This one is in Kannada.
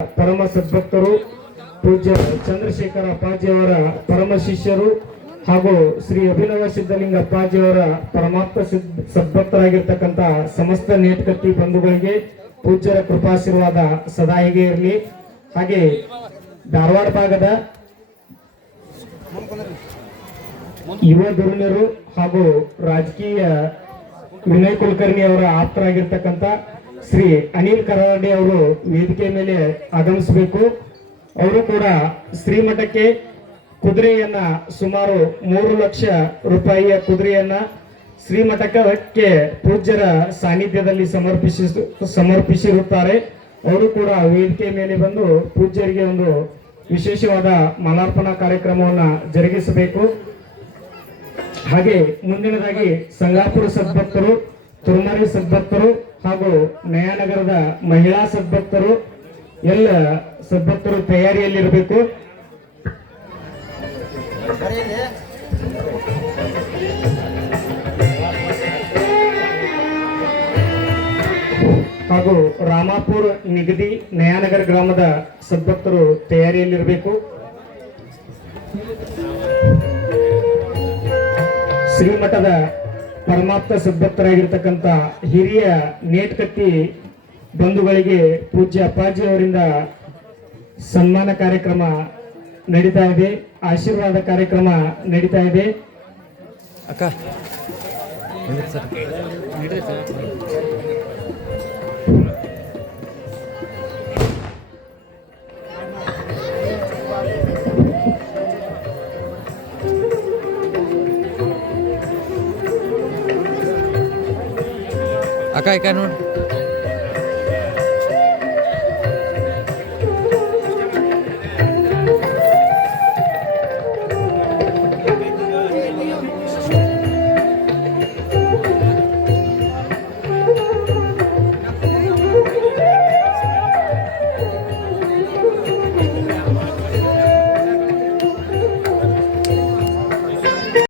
ಪರಮ ಸದ್ಭಕ್ತರು ಪೂಜ್ಯ ಚಂದ್ರಶೇಖರ ಅಪ್ಪಾಜಿಯವರ ಪರಮ ಶಿಷ್ಯರು ಹಾಗೂ ಶ್ರೀ ಅಭಿನವ ಸಿದ್ಧಲಿಂಗ ಅಪ್ಪಾಜಿಯವರ ಪರಮಾತ್ಮ ಸದ್ಭಕ್ತರಾಗಿರ್ತಕ್ಕಂತಹ ಸಮಸ್ತ ನೇಟಕತ್ತಿ ಬಂಧುಗಳಿಗೆ ಪೂಜ್ಯರ ಕೃಪಾಶೀರ್ವಾದ ಸದಾ ಹೀಗೆ ಇರಲಿ. ಹಾಗೆ ಧಾರವಾಡ ಭಾಗದ ಯುವ ಧುರೀಣರು ಹಾಗೂ ರಾಜಕೀಯ ವಿನಯ್ ಕುಲಕರ್ಣಿ ಅವರ ಆಪ್ತರಾಗಿರ್ತಕ್ಕಂಥ ಶ್ರೀ ಅನಿಲ್ ಕರಾಡಿ ಅವರು ವೇದಿಕೆ ಮೇಲೆ ಆಗಮಿಸಬೇಕು. ಅವರು ಕೂಡ ಶ್ರೀಮಠಕ್ಕೆ ಕುದುರೆಯನ್ನ ಸುಮಾರು ಮೂರು ಲಕ್ಷ ರೂಪಾಯಿಯ ಕುದುರೆಯನ್ನ ಶ್ರೀಮಠಕ್ಕೆ ಪೂಜ್ಯರ ಸಾನ್ನಿಧ್ಯದಲ್ಲಿ ಸಮರ್ಪಿಸಿ, ಸಮರ್ಪಿಸಿರುತ್ತಾರೆ. ಅವರು ಕೂಡ ವೇದಿಕೆ ಮೇಲೆ ಬಂದು ಪೂಜ್ಯರಿಗೆ ಒಂದು ವಿಶೇಷವಾದ ಮಾಲಾರ್ಪಣಾ ಕಾರ್ಯಕ್ರಮವನ್ನ ಜರುಗಿಸಬೇಕು. ಹಾಗೆ ಮುಂದಿನದಾಗಿ ಸಂಗಾಪುರ ಸದ್ಭಕ್ತರು, ತುರ್ಮರಿ ಸದ್ಭಕ್ತರು ಹಾಗೂ ನಯಾನಗರದ ಮಹಿಳಾ ಸದ್ಭಕ್ತರು ಎಲ್ಲ ಸದ್ಭಕ್ತರು ತಯಾರಿಯಲ್ಲಿರಬೇಕು. ಹಾಗೂ ರಾಮಾಪುರ ನಿಗದಿ ನಯಾನಗರ ಗ್ರಾಮದ ಸದ್ಭಕ್ತರು ತಯಾರಿಯಲ್ಲಿರಬೇಕು. ಶ್ರೀಮಠದ ಪರಮಾತ್ಮ ಸದ್ಭಕ್ತರಾಗಿರ್ತಕ್ಕಂಥ ಹಿರಿಯ ನೇಟ್ಕತ್ತಿ ಬಂಧುಗಳಿಗೆ ಪೂಜ್ಯ ಅಪ್ಪಾಜಿ ಅವರಿಂದ ಸನ್ಮಾನ ಕಾರ್ಯಕ್ರಮ ನಡೀತಾ ಇದೆ, ಆಶೀರ್ವಾದ ಕಾರ್ಯಕ್ರಮ ನಡೀತಾ ಇದೆ. ಅಕ್ಕ हा काय काय